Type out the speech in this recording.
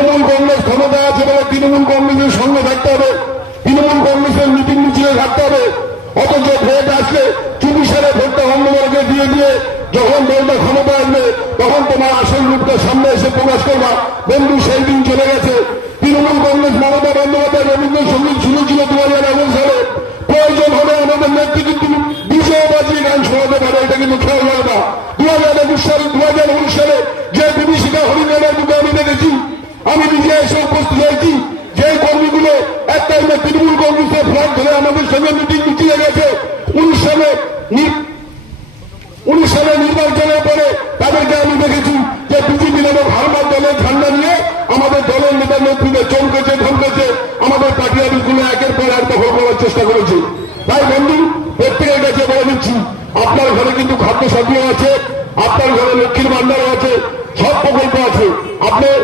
তৃণমূল কংগ্রেস ক্ষমতা আছে বলে তৃণমূল কংগ্রেসের সঙ্গে থাকতে হবে, তৃণমূল কংগ্রেসের মিটিং মিছিলে থাকতে হবে। অথচ ভোট আসলে চুপি সারে ভোটটা অন্যদেরকে দিয়ে দিয়ে যখন দলটা ক্ষমতা আসবে তখন তোমার আসল রূপটা সামনে এসে প্রকাশ করবা। বন্ধু সেই দিন চলে গেছে। তৃণমূল কংগ্রেস মমতা বন্দ্যোপাধ্যায় রবীন্দ্রসঙ্গীত শুনেছিল 2011 সালে। প্রয়োজন হলে আমাদের নেত্রী কিন্তু বিজয় বাজিয়ে গান শোনাতে পারে, এটা কিন্তু খেয়াল রাখবা। 2019 সালে যে বিভীষিকা হরিণের মুখে আমি দেখেছি, আমি নিজে এসে উপস্থিত হয়েছি, যে কর্মীগুলো এক টাইমে তৃণমূল কংগ্রেসের ফ্ল্যাগ ধরে আমাদের সঙ্গে মিটিং মিটিয়ে গেছে। 19 সালে নির্বাচনের পরে তাদেরকে আমি দেখেছি যে বিজেপি নামক হারমার দলের ঝান্ডা নিয়ে আমাদের দলের নেতা নেত্রীদের চমকেছে ধমকেছে, আমাদের পার্টি অফিসগুলো একের পর এক দখল করার চেষ্টা করেছে। তাই বন্ধু, প্রত্যেকের কাছে বলে দিচ্ছি, আপনার ঘরে কিন্তু খাদ্য সাথীও আছে, আপনার ঘরে লক্ষ্মীর